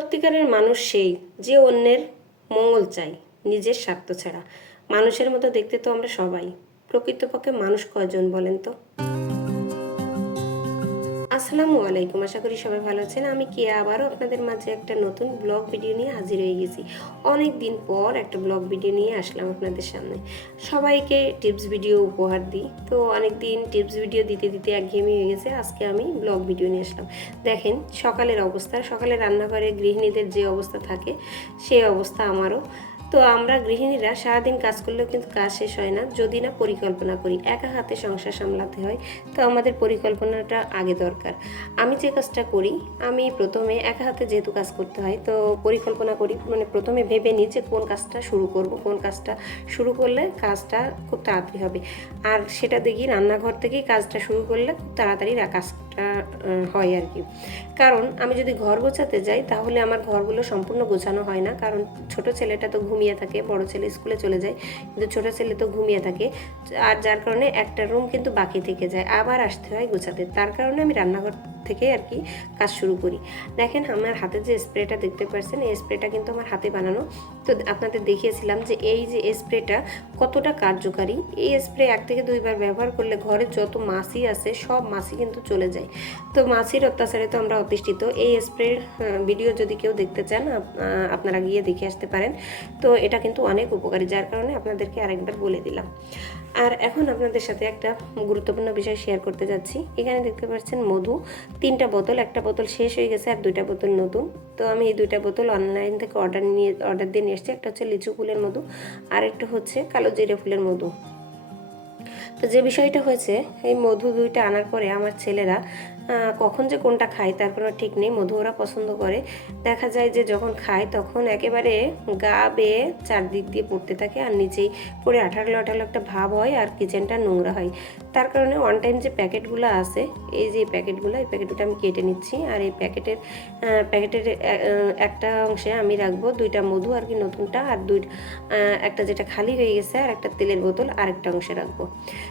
সত্যিকারের মানুষ সেই যে অন্যের মঙ্গল চায় নিজের স্বার্থ ছাড়া। মানুষের মতো দেখতে তো আমরা সবাই। প্রকৃতপক্ষে মানুষ কয়জন বলেন তো? আসসালামু আলাইকুম, আশা করি সবাই ভালো আছেন। আমি কিয়া আবারও আপনাদের মাঝে একটা নতুন ব্লগ ভিডিও নিয়ে হাজির হয়ে গেছি। অনেক দিন পর একটা ব্লগ ভিডিও নিয়ে আসলাম আপনাদের সামনে। সবাইকে টিপস ভিডিও উপহার দিই, তো অনেক দিন টিপস ভিডিও দিতে দিতে একঘেয়েমি হয়ে গেছে। আজকে আমি ব্লগ ভিডিও নিয়ে আসলাম। দেখেন সকালের অবস্থা, সকালে রান্নাঘরে গৃহিণীদের যে অবস্থা থাকে সেই অবস্থা আমারও। তো আমরা গৃহিণীরা সারাদিন কাজ করলেও কিন্তু কাজ শেষ হয় না যদি না পরিকল্পনা করি। একা হাতে সংসার সামলাতে হয়, তো আমাদের পরিকল্পনাটা আগে দরকার। আমি যে কাজটা করি, আমি প্রথমে একা হাতে যেহেতু কাজ করতে হয়, তো পরিকল্পনা করি, মানে প্রথমে ভেবে নিই যে কোন কাজটা শুরু করব, কোন কাজটা শুরু করলে কাজটা খুব তাড়াতাড়ি হবে। আর সেটা দেখি রান্নাঘর থেকেই কাজটা শুরু করলে খুব তাড়াতাড়ি কাজটা হয় আর কি। কারণ আমি যদি ঘর গোছাতে যাই তাহলে আমার ঘরগুলো সম্পূর্ণ গোছানো হয় না, কারণ ছোট ছেলেটা তো ঘুমিয়ে থাকে, বড় ছেলে স্কুলে চলে যায়, কিন্তু ছোট ছেলে তো ঘুমিয়ে থাকে। আর যার কারণে একটা রুম কিন্তু বাকি থেকে যায়, আবার আসতে হয় গোছাতে। তার কারণে আমি রান্নাঘর থেকে আর কি কাজ শুরু করি। দেখেন আমার হাতে যে স্প্রেটা দেখতে পাচ্ছেন, এই স্প্রেটা কিন্তু আমার হাতে বানানো। তো আপনাদের দেখিয়েছিলাম যে এই যে স্প্রেটা কতটা কার্যকারী। এই স্প্রে 1 থেকে 2 বার ব্যবহার করলে ঘরে যত মাছি আছে সব মাছি কিন্তু চলে যায়। তো মাছির অত্যাচারে তো আমরা অতিষ্ঠিত। এই স্প্রের ভিডিও যদি কেউ দেখতে চান আপনারা গিয়ে দেখে আসতে পারেন। তো এটা কিন্তু অনেক উপকারী, যার কারণে আপনাদেরকে আরেকবার বলে দিলাম। আর এখন আপনাদের সাথে একটা গুরুত্বপূর্ণ বিষয় শেয়ার করতে যাচ্ছি। এখানে দেখতে পাচ্ছেন মধু, 3টা বোতল, একটা বোতল শেষ হয়ে গেছে আর 2টা বোতল নতুন। তো আমি এই 2টা বোতল অনলাইন থেকে অর্ডার দিয়ে নিয়ে এসেছি। একটা হচ্ছে লিচু ফুলের মধু আর একটা হচ্ছে কালো জিরে ফুলের মধু। তো যে বিষয়টা হয়েছে, এই মধু 2টা আনার পরে আমার ছেলেরা কখন যে কোনটা খায় তার কোনো ঠিক নেই। মধু ওরা পছন্দ করে। দেখা যায় যে যখন খায় তখন একেবারে গা বেয়ে চারদিক দিয়ে পড়তে থাকে আর নিচেই পড়ে আঠালো আঠালো একটা ভাব হয় আর কিচেনটা নোংরা হয়। তার কারণে ওয়ান টাইম যে প্যাকেটগুলো আছে, এই যে প্যাকেটগুলো, এই প্যাকেটটা আমি কেটে নিচ্ছি। আর এই প্যাকেটের একটা অংশে আমি রাখবো 2টা মধু আর কি নতুনটা, আর একটা যেটা খালি হয়ে গেছে আর একটা তেলের বোতল আরেকটা অংশে রাখবো।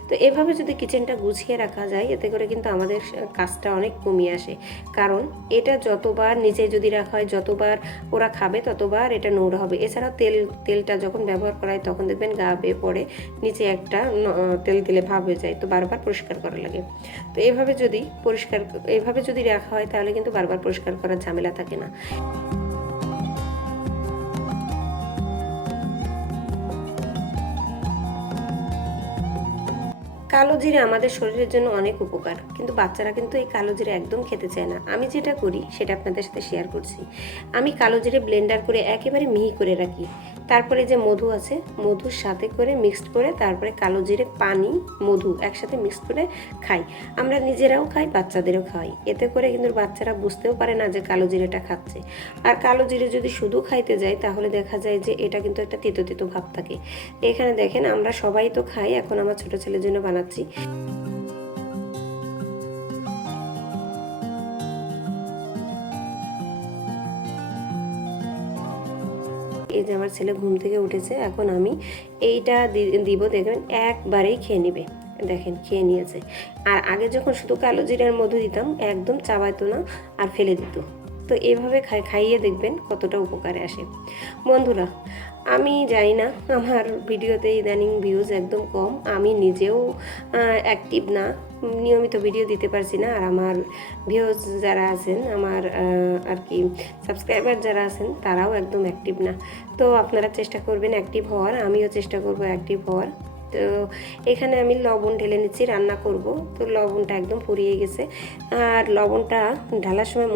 তো এভাবে যদি কিচেনটা গুছিয়ে রাখা যায়, এতে করে কিন্তু আমাদের কাজটা অনেক কমিয়ে আসে। কারণ এটা যতবার নিচে যদি রাখা হয়, যতবার ওরা খাবে ততবার এটা নোংরা হবে। এছাড়াও তেলটা যখন ব্যবহার করা হয় তখন দেখবেন গা বেয়ে পড়ে, নিচে একটা তেল তেলে ভাব হয়ে যায়, তো বারবার পরিষ্কার করা লাগে। তো এভাবে যদি রাখা হয় তাহলে কিন্তু বারবার পরিষ্কার করার ঝামেলা থাকে না। কালো জিরে আমাদের শরীরের জন্য অনেক উপকার, কিন্তু বাচ্চারা কিন্তু এই কালো জিরে একদম খেতে চায় না। আমি যেটা করি সেটা আপনাদের সাথে শেয়ার করছি। আমি কালো জিরে ব্লেন্ডার করে একেবারে মিহি করে রাখি। তারপরে যে মধু আছে, মধুর সাথে করে মিক্সড করে তারপরে কালো জিরে, পানি, মধু একসাথে মিক্সড করে খাই। আমরা নিজেরাও খাই, বাচ্চাদেরও খাই। এতে করে কিন্তু বাচ্চারা বুঝতেও পারে না যে কালো জিরেটা খাচ্ছে। আর কালো জিরে যদি শুধু খাইতে যায় তাহলে দেখা যায় যে এটা কিন্তু একটা তিতো তিতো ভাব থাকে। এখানে দেখেন আমরা সবাই তো খাই, এখন আমার ছোট ছেলের জন্য বানাচ্ছি। এই যে আমার ছেলে ঘুম থেকে উঠেছে, এখন আমি এইটা দিব, দেখবেন একবারেই খেয়ে নিবে। দেখেন খেয়ে নিয়েছে। আর আগে যখন শুধু কালো জিরার মধু দিতাম একদম চাবাইতো না আর ফেলে দিত। তো এভাবে খাইয়ে দেখবেন কতটা উপকারে আসে। বন্ধুরা, আমি জানি না, আমার ভিডিওতে ইদানিং ভিউজ একদম কম। আমি নিজেও অ্যাক্টিভ না, নিয়মিত ভিডিও দিতে পারছি না। আর আমার ভিউজ যারা আছেন, আমার আর কি সাবস্ক্রাইবার যারা আছেন, তারাও একদম অ্যাক্টিভ না। তো আপনারা চেষ্টা করবেন অ্যাক্টিভ হওয়ার, আমিও চেষ্টা করব অ্যাক্টিভ হওয়ার। তো এখানে আমি লবণ ঢেলে নিচ্ছি, রান্না করব। তো লবণটা একদম ফুরিয়ে গেছে। আর লবণটা ঢালার সময়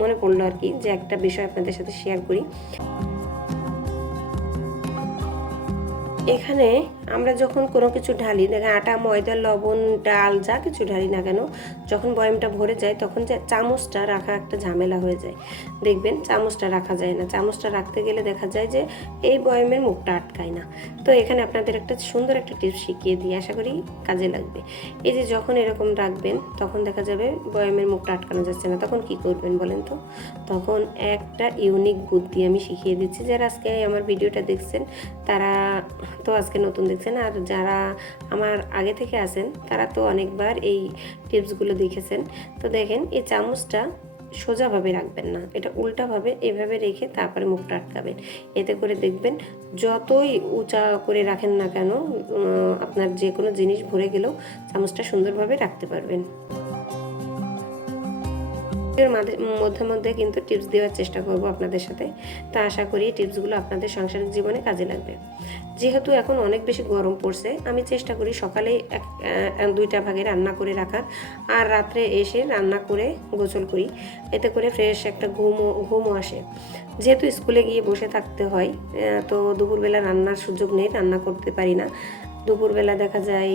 মনে পড়লো আর কি যে একটা বিষয় আপনাদের সাথে শেয়ার করি। এখানে আমরা যখন কোনো কিছু ঢালি, দেখেন আটা, ময়দা, লবণ, ডাল, যা কিছু ঢালি না কেন, যখন বয়ামটা ভরে যায় তখন যে চামচটা রাখা একটা ঝামেলা হয়ে যায়। দেখবেন চামচটা রাখা যায় না। চামচটা রাখতে গেলে দেখা যায় যে এই বয়ামের মুখটা আটকায় না। তো এখানে আপনাদের একটা সুন্দর একটা টিপস শিখিয়ে দিই, আশা করি কাজে লাগবে। এই যে যখন এরকম রাখবেন তখন দেখা যাবে বয়ামের মুখটা আটকানো যাচ্ছে না, তখন কি করবেন বলেন তো? তখন একটা ইউনিক বুদ্ধি আমি শিখিয়ে দিচ্ছি। যারা আজকে আমার ভিডিওটা দেখছেন তারা তো আজকে নতুন দেখছেন, আর যারা আমার আগে থেকে আছেন তারা তো অনেকবার এই টিপসগুলো দেখেছেন। তো দেখেন এই চামচটা সোজাভাবে রাখবেন না, এটা উল্টাভাবে এভাবে রেখে তারপরে মুখটা আটকাবেন। এতে করে দেখবেন যতই উঁচা করে রাখেন না কেন আপনার যে কোনো জিনিস ভরে গেলেও চামচটা সুন্দরভাবে রাখতে পারবেন। মধ্যে মধ্যে কিন্তু টিপস দেওয়ার চেষ্টা করব আপনাদের সাথে। তা আশা করি টিপসগুলো আপনাদের সাংসারিক জীবনে কাজে লাগবে। যেহেতু এখন অনেক বেশি গরম পড়ছে, আমি চেষ্টা করি সকালে 2টা ভাগে রান্না করে রাখার, আর রাত্রে এসে রান্না করে গোসল করি। এতে করে ফ্রেশ একটা ঘুমও আসে। যেহেতু স্কুলে গিয়ে বসে থাকতে হয়, তো দুপুরবেলা রান্নার সুযোগ নেই, রান্না করতে পারি না। দুপুরবেলা দেখা যায়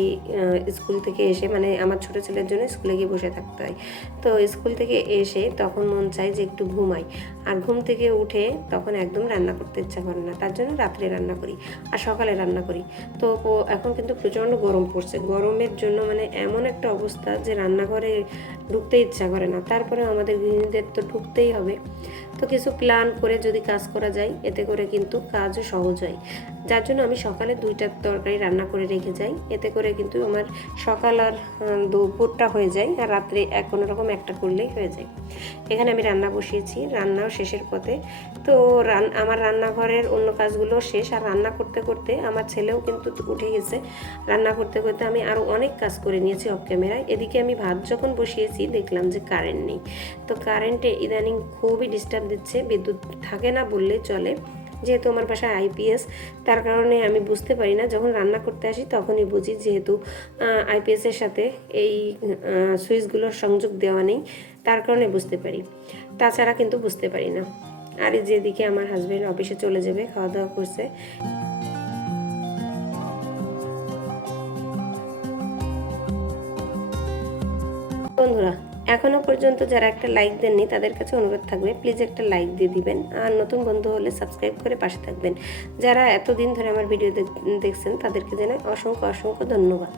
স্কুল থেকে এসে, মানে আমার ছোটো ছেলের জন্য স্কুলে গিয়ে বসে থাকতে হয়। তো স্কুল থেকে এসে তখন মন চায় যে একটু ঘুমাই, আর ঘুম থেকে উঠে তখন একদম রান্না করতে ইচ্ছা করে না। তার জন্য রাত্রে রান্না করি আর সকালে রান্না করি। তো এখন কিন্তু প্রচণ্ড গরম পড়ছে, গরমের জন্য মানে এমন একটা অবস্থা যে রান্নাঘরে ঢুকতে ইচ্ছা করে না। তারপরে আমাদের গৃহিণীদের তো ঢুকতেই হবে। তো কিছু প্ল্যান করে যদি কাজ করা যায়, এতে করে কিন্তু কাজও সহজ হয়। যার জন্য আমি সকালে 2টা তরকারি রান্না করে রেখে যাই। এতে করে কিন্তু আমার সকাল আর দুপুরটা হয়ে যায়, আর রাত্রে কোনো রকম একটা করলেই হয়ে যায়। এখানে আমি রান্না বসিয়েছি, রান্নাও শেষের পথে। তো আমার রান্নাঘরের অন্য কাজগুলো শেষ, আর রান্না করতে করতে আমার ছেলেও কিন্তু উঠে গেছে। রান্না করতে করতে আমি আরও অনেক কাজ করে নিয়েছি অফ ক্যামেরায়। এদিকে আমি ভাত যখন বসিয়েছি দেখলাম যে কারেন্ট নেই। তো কারেন্টে ইদানিং খুবই ডিস্টার্ব দিচ্ছে, বিদ্যুৎ থাকে না বললেই চলে। যেহেতু আমার বাসায় আইপিএস, তার কারণে আমি বুঝতে পারি না, যখন রান্না করতে আসি তখনই বুঝি, যেহেতু আইপিএসের সাথে এই সুইচগুলোর সংযোগ দেওয়া নেই, তার কারণে বুঝতে পারি, তাছাড়া কিন্তু বুঝতে পারি না। আর যেদিকে আমার হাজব্যান্ড অফিসে চলে যাবে, খাওয়া দাওয়া করছে। বন্ধুরা, এখনও পর্যন্ত যারা একটা লাইক দেননি তাদের কাছে অনুরোধ থাকবে, প্লিজ একটা লাইক দিয়ে দিবেন, আর নতুন বন্ধু হলে সাবস্ক্রাইব করে পাশে থাকবেন। যারা এতদিন ধরে আমার ভিডিও দেখছেন তাদেরকে জানাই অসংখ্য অসংখ্য ধন্যবাদ।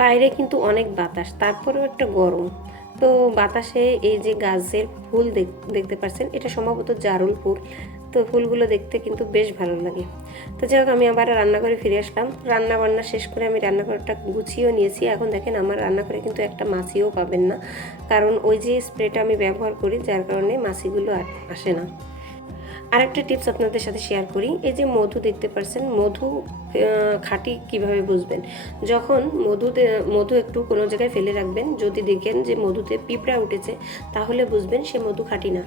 বাইরে কিন্তু অনেক বাতাস, তারপরেও একটা গরম। তো বাতাসে এই যে গাছের ফুল দেখতে পাচ্ছেন, এটা সম্ভবত জারুল ফুল। তো ফুলগুলো দেখতে কিন্তু বেশ ভালো লাগে। তো যাই হোক, আমি আবার রান্নাঘরে ফিরে আসলাম। রান্না বান্না শেষ করে আমি রান্নাঘরটা গুছিয়েও নিয়েছি। এখন দেখেন আমার রান্নাঘরে কিন্তু একটা মাছিও পাবেন না, কারণ ওই যে স্প্রেটা আমি ব্যবহার করি, যার কারণে মাছিগুলো আসে না। আরেকটা টিপস আপনাদের সাথে শেয়ার করি। এই যে মধু দেখতে পাচ্ছেন, মধু খাঁটি কিভাবে বুঝবেন? যখন মধু একটু কোনো জায়গায় ফেলে রাখবেন, যদি দেখেন যে মধুতে পিঁপড়া উঠেছে, তাহলে বুঝবেন সে মধু খাঁটি না।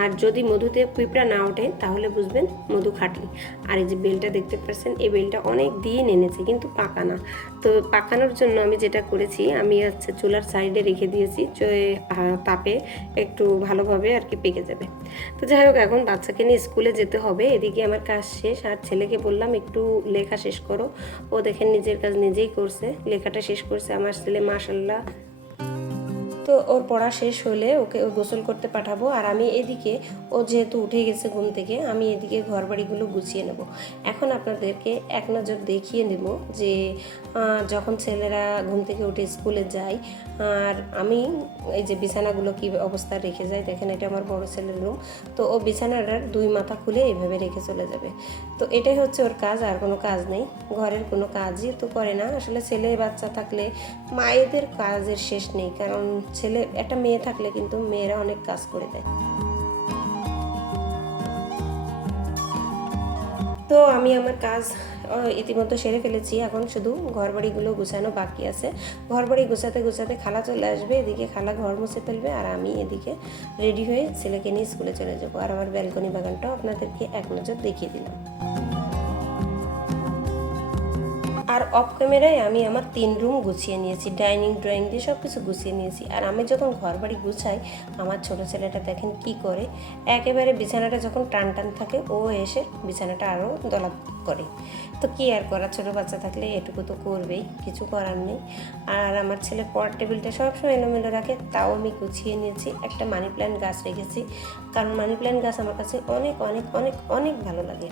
আর যদি মধুতে পিঁপড়া না ওঠে, তাহলে বুঝবেন মধু খাঁটি। আর এই যে বেলটা দেখতে পাচ্ছেন, এই বেলটা অনেক দিন এনেছে কিন্তু পাকা না। তো পাকানোর জন্য আমি যেটা করেছি, আমি চুলার সাইডে রেখে দিয়েছি, তাপে একটু ভালোভাবে আর কি পেকে যাবে। তো যাই হোক, এখন বাচ্চাকে নিয়ে স্কুলে যেতে হবে। এদিকে আমার কাজ শেষ, আর ছেলেকে বললাম একটু লেখা শেষ করো। ও দেখেন নিজের কাজ নিজেই করছে, লেখাটা শেষ করছে আমার ছেলে, মাশাআল্লাহ। তো ওর পড়া শেষ হলে ওকে গোসল করতে পাঠাবো, আর আমি এদিকে, ও যেহেতু উঠে গেছে ঘুম থেকে, আমি এদিকে ঘর বাড়িগুলো গুছিয়ে নেব। এখন আপনাদেরকে এক নজর দেখিয়ে নেব যে যখন ছেলেরা ঘুম থেকে উঠে স্কুলে যায়, আর আমি এই যে বিছানাগুলো কী অবস্থা রেখে যাই। দেখেন, এটা আমার বড় ছেলের রুম। তো ও বিছানাটার 2 মাথা খুলে এইভাবে রেখে চলে যাবে। তো এটাই হচ্ছে ওর কাজ, আর কোনো কাজ নেই, ঘরের কোনো কাজই তো করে না। আসলে ছেলে বাচ্চা থাকলে মায়েদের কাজের শেষ নেই, কারণ একটা মেয়ে থাকলে কিন্তু মেয়েরা অনেক কাজ করে দেয়। তো আমি আমার কাজ ইতিমধ্যে সেরে ফেলেছি, এখন শুধু ঘরবাড়িগুলো গুছানো বাকি আছে। ঘরবাড়ি গুছাতে গুছাতে খালা চলে আসবে, এদিকে খালা ঘর মুছে ফেলবে, আর আমি এদিকে রেডি হয়ে ছেলেকে নিয়ে স্কুলে চলে যাবো। আর আমার ব্যালকনি বাগানটাও আপনাদেরকে এক নজর দেখিয়ে দিলাম। আর অফ ক্যামেরায় আমি আমার 3 রুম গুছিয়ে নিয়েছি, ডাইনিং ড্রয়িং দিয়ে সব কিছু গুছিয়ে নিয়েছি। আর আমি যখন ঘর বাড়ি গুছাই, আমার ছোটো ছেলেটা দেখেন কি করে, একেবারে বিছানাটা যখন টান টান থাকে, ও এসে বিছানাটা আরও দলাপ করে। তো কি আর করা, ছোটো বাচ্চা থাকলে এটুকু তো করবেই, কিছু করার নেই। আর আমার ছেলে পড়ার টেবিলটা সবসময় এলোমেলো রাখে, তাও আমি গুছিয়ে নিয়েছি। একটা মানি প্ল্যান্ট গাছ রেখেছি, কারণ মানি প্ল্যান্ট গাছ আমার কাছে অনেক অনেক অনেক অনেক ভালো লাগে।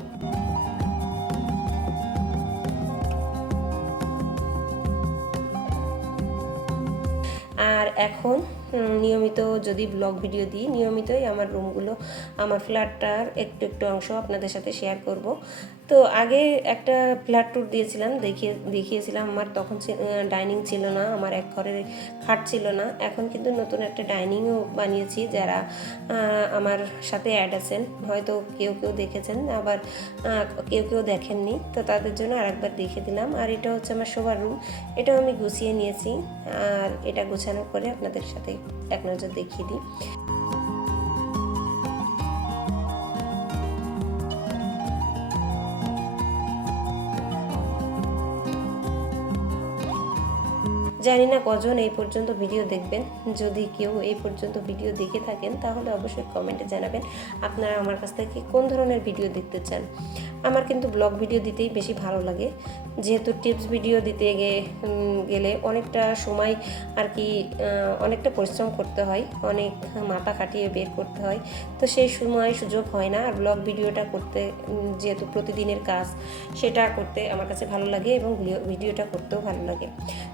আর এখন নিয়মিত যদি ব্লগ ভিডিও দিই, নিয়মিতই আমার রুমগুলো, আমার ফ্ল্যাটটার একটু একটু অংশ আপনাদের সাথে শেয়ার করব। তো আগে একটা ফ্ল্যাট ট্যুর দিয়েছিলাম, দেখিয়েছিলাম আমার তখন ডাইনিং ছিল না, আমার এক ঘরের খাট ছিল না। এখন কিন্তু নতুন একটা ডাইনিংও বানিয়েছি। যারা আমার সাথে অ্যাড আছেন হয়তো কেউ কেউ দেখেছেন, আবার কেউ কেউ দেখেননি, তো তাদের জন্য আরেকবার দেখিয়ে দিলাম। আর এটা হচ্ছে আমার শোবার রুম, এটাও আমি গুছিয়ে নিয়েছি। আর এটা গোছানোর পরে আপনাদের সাথে এক নজর দেখিয়ে দিই। জানি না কজন এই পর্যন্ত ভিডিও দেখবেন। যদি কেউ এই পর্যন্ত ভিডিও দেখে থাকেন তাহলে অবশ্যই কমেন্টে জানাবেন আপনারা আমার কাছ থেকে কোন ধরনের ভিডিও দেখতে চান। আমার কিন্তু ব্লগ ভিডিও দিতেই বেশি ভালো লাগে, যেহেতু টিপস ভিডিও দিতে গেলে অনেকটা সময় আর কি, অনেকটা পরিশ্রম করতে হয়, অনেক মাথা খাটিয়ে বের করতে হয়, তো সেই সময় সুযোগ হয় না। আর ব্লগ ভিডিওটা করতে যেহেতু প্রতিদিনের কাজ, সেটা করতে আমার কাছে ভালো লাগে এবং ভিডিওটা করতেও ভালো লাগে।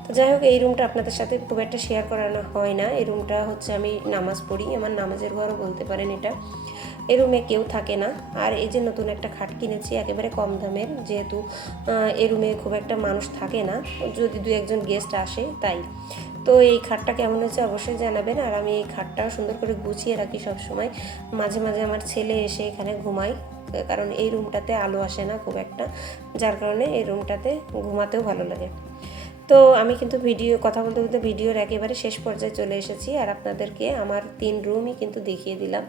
তো যাই হোক, এই রুমটা আপনাদের সাথে খুব একটা শেয়ার করানো হয় না। এই রুমটা হচ্ছে আমি নামাজ পড়ি, আমার নামাজের ঘরও বলতে পারেন এটা। এই রুমে কেউ থাকে না। আর এই যে নতুন একটা খাট কিনেছি একেবারে কম দামের, যেহেতু এই রুমে খুব একটা মানুষ থাকে না, যদি দু একজন গেস্ট আসে তাই। তো এই খাটটা কেমন হয়েছে অবশ্যই জানাবেন। আর আমি এই খাটটাও সুন্দর করে গুছিয়ে রাখি সব সময়। মাঝে মাঝে আমার ছেলে এসে এখানে ঘুমায়, কারণ এই রুমটাতে আলো আসে না খুব একটা, যার কারণে এই রুমটাতে ঘুমাতেও ভালো লাগে। তো আমি কিন্তু কথা বলতে বলতে ভিডিওর একেবারে শেষ পর্যায়ে চলে এসেছি। আর আপনাদেরকে আমার 3 রুমই কিন্তু দেখিয়ে দিলাম,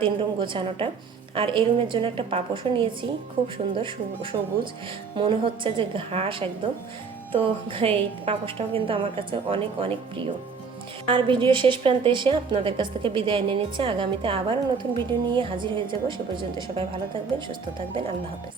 3 রুম গোছানোটা। আর এই রুমের জন্য একটা পাপোশও নিয়েছি, খুব সুন্দর সবুজ, মনে হচ্ছে যে ঘাস একদম। তো এই পাপোশটাও কিন্তু আমার কাছে অনেক অনেক প্রিয়। আর ভিডিও শেষ প্রান্তে এসে আপনাদের কাছ থেকে বিদায় নিয়ে নিচ্ছে। আগামীতে আবারও নতুন ভিডিও নিয়ে হাজির হয়ে যাব। সে পর্যন্ত সবাই ভালো থাকবেন, সুস্থ থাকবেন। আল্লাহ হাফেজ।